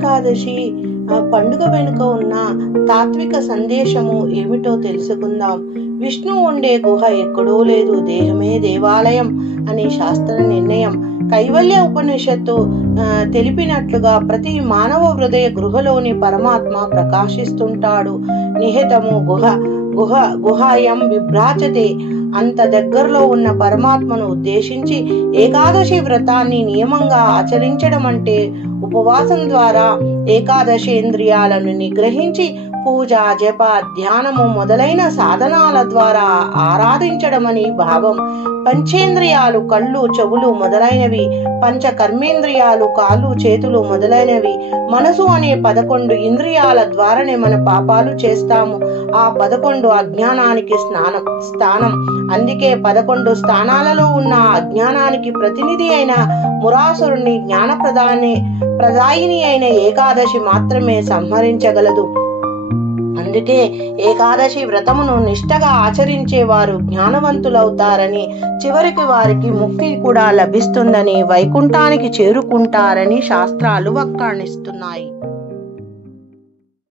ఏకాదశి పండుగ వెనుక ఉన్న తాత్విక సందేశము ఏమిటో తెలుసుకుందాం. విష్ణువు ఉండే గుహ ఎక్కడో లేదు, దేహమే దేవాలయం అని శాస్త్ర నిర్ణయం. కైవల్య ఉపనిషత్తు తెలిపినట్లుగా ప్రతి మానవ హృదయ గృహలోని పరమాత్మ ప్రకాశిస్తుంటాడు. నిహితము గుహాయం విభ్రాజతే. అంత దగ్గరలో ఉన్న పరమాత్మను ఉద్దేశించి ఏకాదశి వ్రతాన్ని నియమంగా ఆచరించడం అంటే ఉపవాసం ద్వారా ఏకాదశేంద్రియాలను నిగ్రహించి పూజ, జప, ధ్యానము మొదలైన సాధనాల ద్వారా ఆరాధించడమని భావం. పంచేంద్రియాలు కళ్ళు, చెవులు మొదలైనవి, పంచ కర్మేంద్రియాలు కాళ్ళు, చేతులు మొదలైనవి, మనసు అనే 11 ఇంద్రియాల ద్వారానే మన పాపాలు చేస్తాము. ఆ 11 అజ్ఞానానికి స్థానం. అందుకే 11 స్థానాలలో ఉన్న అజ్ఞానానికి ప్రతినిధి అయిన మురాసురుణ్ణి జ్ఞాన ప్రదాయిని అయిన ఏకాదశి మాత్రమే సంహరించగలదు. అందుకే ఏకాదశి వ్రతమును నిష్ఠగా ఆచరించేవారు జ్ఞానవంతులవుతారని, చివరికి వారికి ముక్తి కూడా లభిస్తుందని, వైకుంఠానికి చేరుకుంటారని శాస్త్రాలు వక్కాణిస్తున్నాయి.